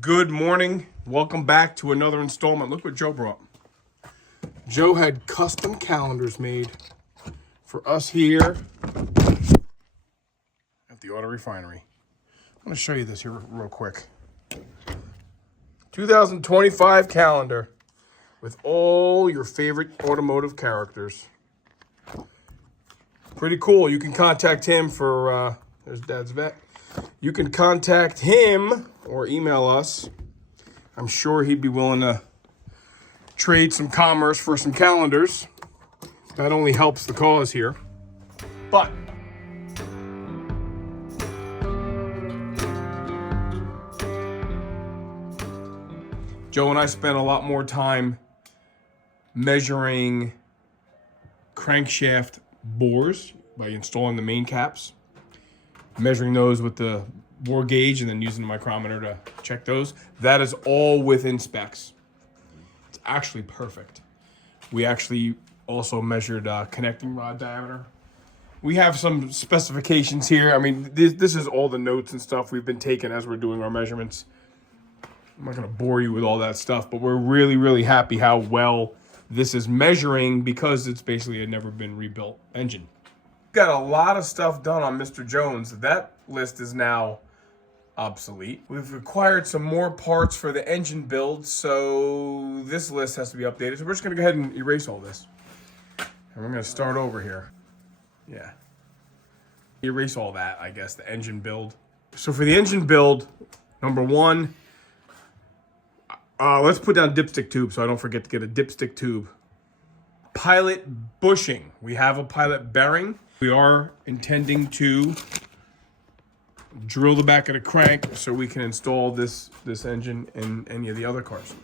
Good morning. Welcome back to another installment. Look what Joe brought. Joe had custom calendars made for us here at the Auto Refinery. I'm going to show you this here real quick. 2025 calendar with all your favorite automotive characters. Pretty cool. You can contact him for, there's Dad's vet. You can contact him or email us. I'm sure he'd be willing to trade some commerce for some calendars. That only helps the cause here. But Joe and I spent a lot more time measuring crankshaft bores by installing the main caps, measuring those with the bore gauge, and then using the micrometer to check those. That is all within specs. It's actually perfect. We actually also measured connecting rod diameter. We have some specifications here. I mean, this is all the notes and stuff we've been taking as we're doing our measurements. I'm not going to bore you with all that stuff, but we're really, really happy how well this is measuring because it's basically a never been rebuilt engine. Got a lot of stuff done on Mr. Jones. That list is now obsolete. We've acquired some more parts for the engine build, so this list has to be updated. So we're just going to go ahead and erase all this. And we're going to start over here. Yeah. Erase all that, I guess, the engine build. So for the engine build, number one, let's put down dipstick tube so I don't forget to get a dipstick tube. Pilot bushing. We have a pilot bearing. We are intending to drill the back of the crank so we can install this engine in any of the other cars.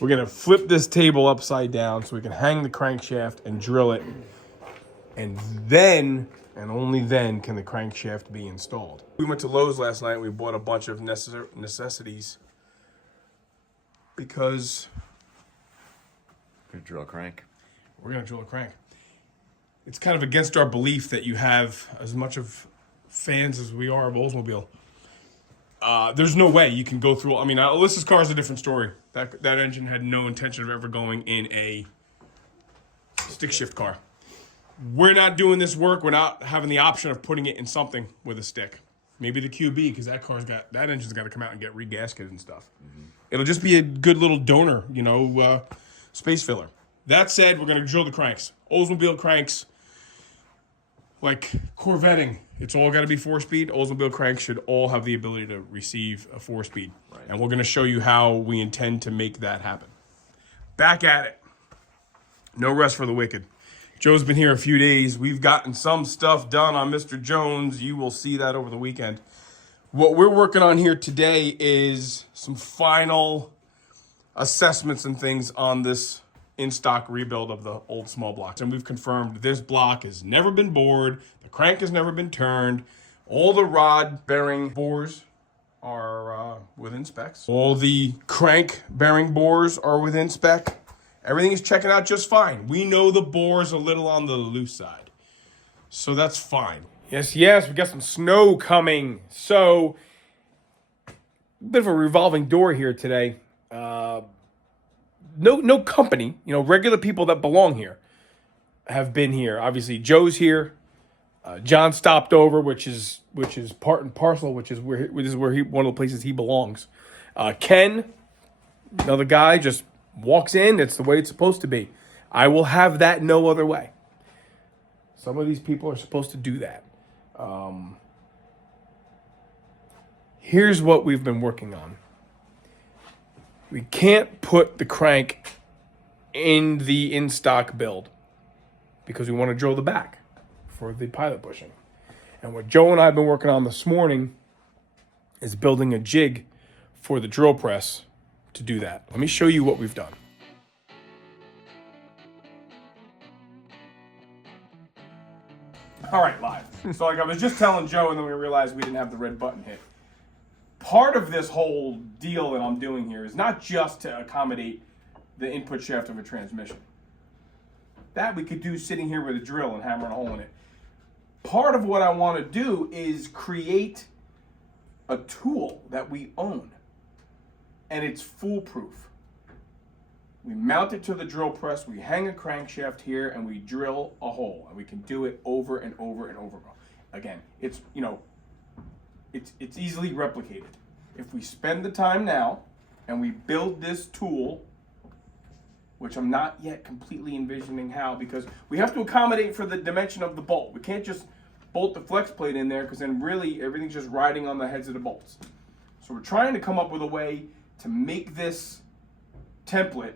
We're gonna flip this table upside down so we can hang the crankshaft and drill it. And then, and only then, can the crankshaft be installed. We went to Lowe's last night and we bought a bunch of necessities because We're gonna drill a crank. we're gonna drill a crank. It's kind of against our belief that you have as much of fans as we are of Oldsmobile. There's no way you can go through. I mean, Alyssa's car is a different story. That engine had no intention of ever going in a stick shift car. We're not doing this work. We're not having the option of putting it in something with a stick. Maybe the QB, because that engine's got to come out and get regasketed and stuff. Mm-hmm. It'll just be a good little donor, space filler. That said, we're going to drill the cranks. Oldsmobile cranks, like Corvetting, it's all got to be 4-speed. Oldsmobile cranks should all have the ability to receive a 4-speed. Right. And we're going to show you how we intend to make that happen. Back at it. No rest for the wicked. Joe's been here a few days. We've gotten some stuff done on Mr. Jones. You will see that over the weekend. What we're working on here today is some final assessments and things on this in-stock rebuild of the old small blocks. And we've confirmed this block has never been bored. The crank has never been turned. All the rod bearing bores are within specs. All the crank bearing bores are within spec. Everything is checking out just fine. We know the bore's a little on the loose side, so that's fine. Yes, we got some snow coming. So, a bit of a revolving door here today. No company, regular people that belong here have been here. Obviously, Joe's here. John stopped over, which is part and parcel, which is where one of the places he belongs. Ken, another guy, just walks in. It's the way it's supposed to be. I will have that no other way. Some of these people are supposed to do that. Here's what we've been working on. We can't put the crank in the in-stock build because we want to drill the back for the pilot bushing. And what Joe and I have been working on this morning is building a jig for the drill press to do that. Let me show you what we've done. All right, live. So like I was just telling Joe, and then we realized we didn't have the red button hit. Part of this whole deal that I'm doing here is not just to accommodate the input shaft of a transmission. That we could do sitting here with a drill and hammering a hole in it. Part of what I want to do is create a tool that we own. and it's foolproof. We mount it to the drill press, we hang a crankshaft here, and we drill a hole. And we can do it over and over and over. Again, it's, you know, it's easily replicated. If we spend the time now and we build this tool, which I'm not yet completely envisioning how, because we have to accommodate for the dimension of the bolt. We can't just bolt the flex plate in there, because then really everything's just riding on the heads of the bolts. So we're trying to come up with a way to make this template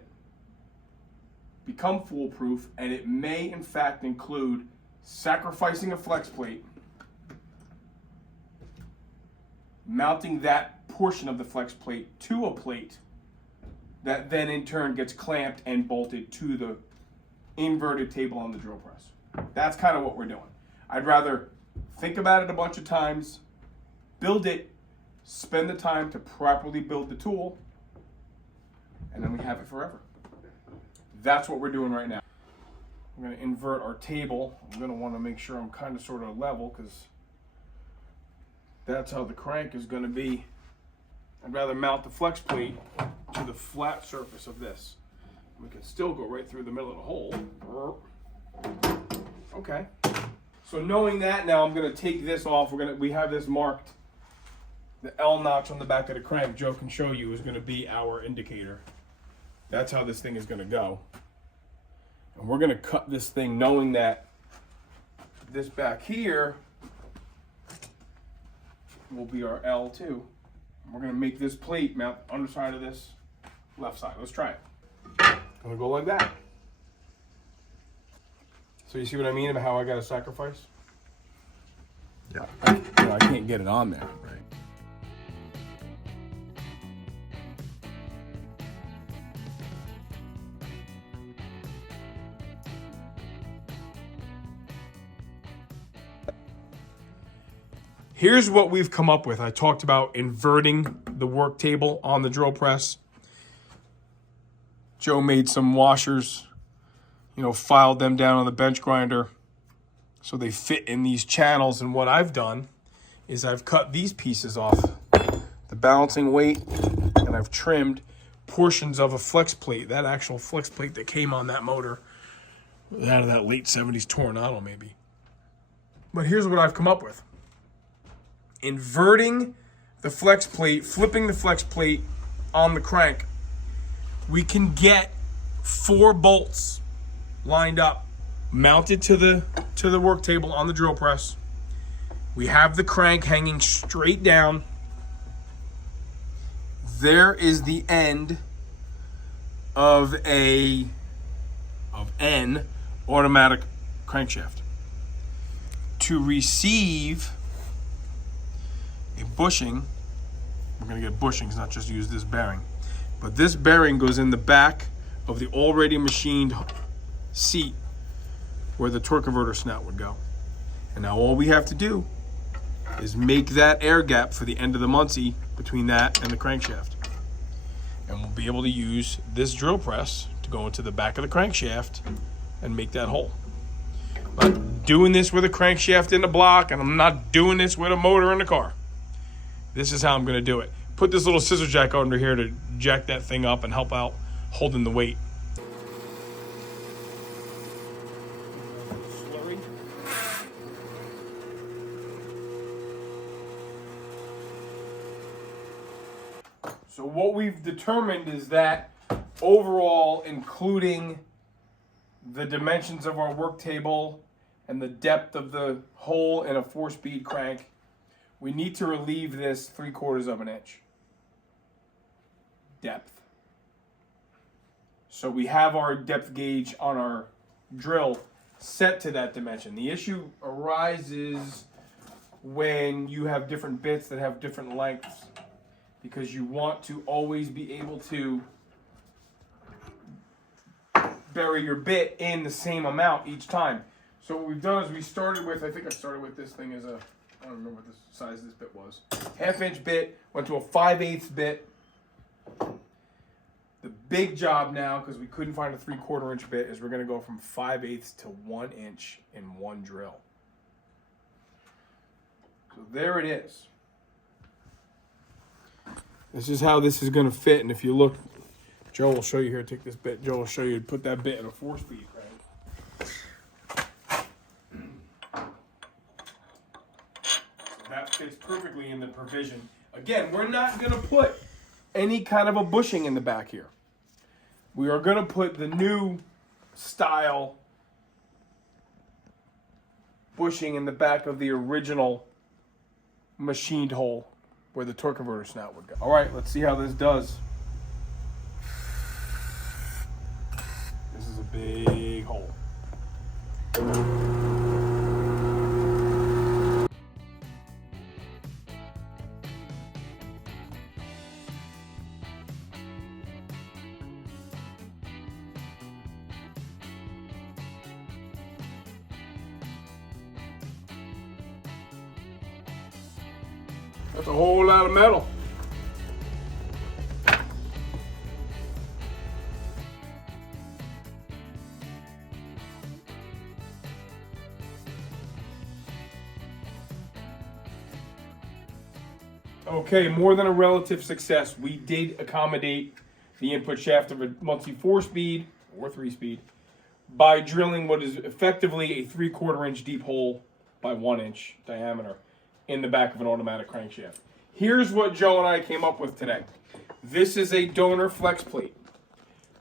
become foolproof, and it may in fact include sacrificing a flex plate, mounting that portion of the flex plate to a plate that then in turn gets clamped and bolted to the inverted table on the drill press. That's kind of what we're doing. I'd rather think about it a bunch of times, build it, spend the time to properly build the tool, and then we have it forever. That's what we're doing right now. I'm going to invert our table. I'm going to want to make sure I'm kind of sort of level, because that's how the crank is going to be. I'd rather mount the flex plate to the flat surface of this. We can still go right through the middle of the hole. Okay. So knowing that, now I'm going to take this off. We have this marked. The L notch on the back of the crank, Joe can show you, is going to be our indicator. That's how this thing is going to go. And we're going to cut this thing knowing that this back here will be our L2. We're going to make this plate mount underside of this left side. Let's try it. Going to go like that. So you see what I mean about how I got to sacrifice? Yeah. I can't get it on there. Right. Here's what we've come up with. I talked about inverting the work table on the drill press. Joe made some washers, filed them down on the bench grinder so they fit in these channels. And what I've done is I've cut these pieces off the balancing weight, and I've trimmed portions of a flex plate, that actual flex plate that came on that motor out of that late 70s Tornado maybe. But here's what I've come up with. Inverting the flex plate, flipping the flex plate on the crank, we can get 4 bolts lined up, mounted to the work table on the drill press. We have the crank hanging straight down. There is the end of an automatic crankshaft. To receive a bushing, we're going to get bushings, not just use this bearing. But this bearing goes in the back of the already machined seat where the torque converter snout would go. And now all we have to do is make that air gap for the end of the Muncie between that and the crankshaft. And we'll be able to use this drill press to go into the back of the crankshaft and make that hole. I'm not doing this with a crankshaft in the block, and I'm not doing this with a motor in the car. This is how I'm going to do it. Put this little scissor jack under here to jack that thing up and help out holding the weight. Slurry. So what we've determined is that overall, including the dimensions of our work table and the depth of the hole in a 4-speed crank, we need to relieve this 3/4 of an inch depth. So we have our depth gauge on our drill set to that dimension. The issue arises when you have different bits that have different lengths, because you want to always be able to bury your bit in the same amount each time. So what we've done is we started with, I think I started with this thing as a, I don't remember what the size this bit was. 1/2-inch bit, went to a 5/8 bit. The big job now, because we couldn't find a 3/4 inch bit, is we're going to go from 5/8 to 1 inch in one drill. So there it is. This is how this is going to fit. And if you look, Joe will show you here. Take this bit. Joe will show you to put that bit in a 4-speed crank. That fits perfectly in the provision. Again, we're not going to put any kind of a bushing in the back here. We are going to put the new style bushing in the back of the original machined hole where the torque converter snout would go. All right, let's see how this does. This is a big hole. That's a whole lot of metal. Okay, more than a relative success. We did accommodate the input shaft of a monthly 4-speed or 3-speed by drilling what is effectively a 3/4 inch deep hole by 1 inch diameter in the back of an automatic crankshaft. Here's what Joe and I came up with today. This is a donor flex plate.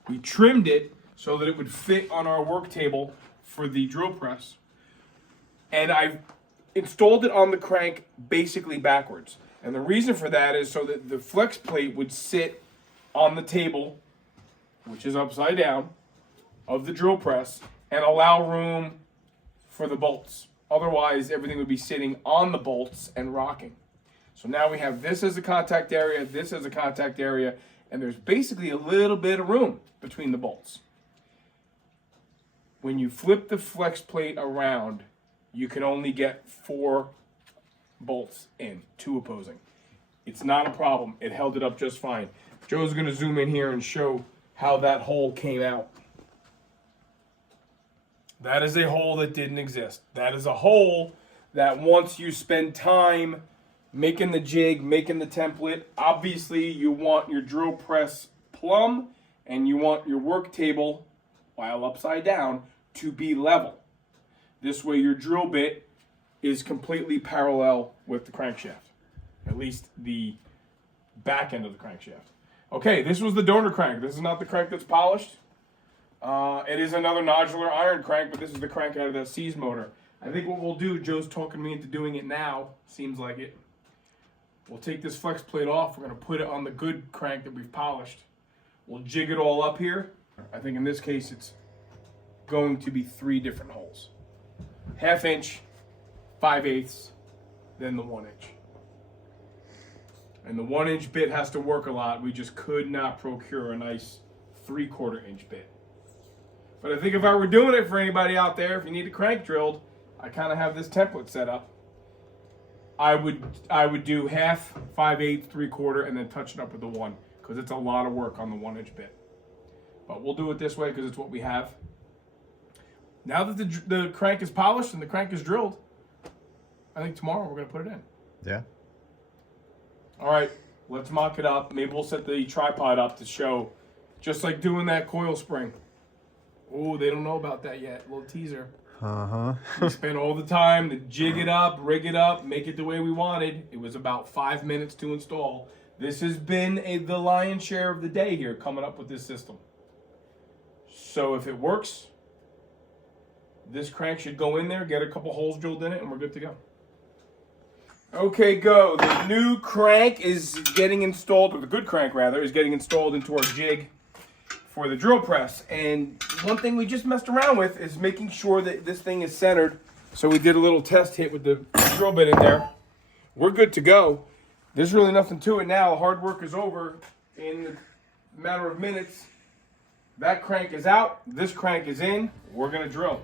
We trimmed it so that it would fit on our work table for the drill press. And I installed it on the crank basically backwards. And the reason for that is so that the flex plate would sit on the table, which is upside down, of the drill press, and allow room for the bolts. Otherwise, everything would be sitting on the bolts and rocking. So now we have this as a contact area, this as a contact area, and there's basically a little bit of room between the bolts. When you flip the flex plate around, you can only get 4 bolts in, 2 opposing. It's not a problem. It held it up just fine. Joe's going to zoom in here and show how that hole came out. That is a hole that didn't exist. That is a hole that once you spend time making the jig, making the template, obviously you want your drill press plumb and you want your work table, while upside down, to be level. This way your drill bit is completely parallel with the crankshaft, at least the back end of the crankshaft. Okay, this was the donor crank. This is not the crank that's polished. It is another nodular iron crank, but this is the crank out of that C's motor. I think what we'll do, Joe's talking me into doing it now, seems like it. We'll take this flex plate off. We're going to put it on the good crank that we've polished. We'll jig it all up here. I think in this case it's going to be 3 different holes. 1/2 inch, 5/8, then the 1 inch. And the 1 inch bit has to work a lot. We just could not procure a nice 3/4 inch bit. But I think if I were doing it for anybody out there, if you need a crank drilled, I kind of have this template set up. I would do 1/2, 5/8, 3/4, and then touch it up with the 1, because it's a lot of work on the 1 inch bit. But we'll do it this way because it's what we have. Now that the crank is polished and the crank is drilled, I think tomorrow we're going to put it in. Yeah. All right, let's mock it up. Maybe we'll set the tripod up to show, just like doing that coil spring. Oh, they don't know about that yet. A little teaser. We spent all the time to jig it up, rig it up, make it the way we wanted. It was about 5 minutes to install. This has been the lion's share of the day here, coming up with this system. So if it works, this crank should go in there, get a couple holes drilled in it, and we're good to go. Okay, go. The new crank is getting installed, or the good crank rather, is getting installed into our jig for the drill press. And one thing we just messed around with is making sure that this thing is centered. So we did a little test hit with the drill bit in there. We're good to go. There's really nothing to it now. Hard work is over in a matter of minutes. That crank is out. This crank is in. We're going to drill.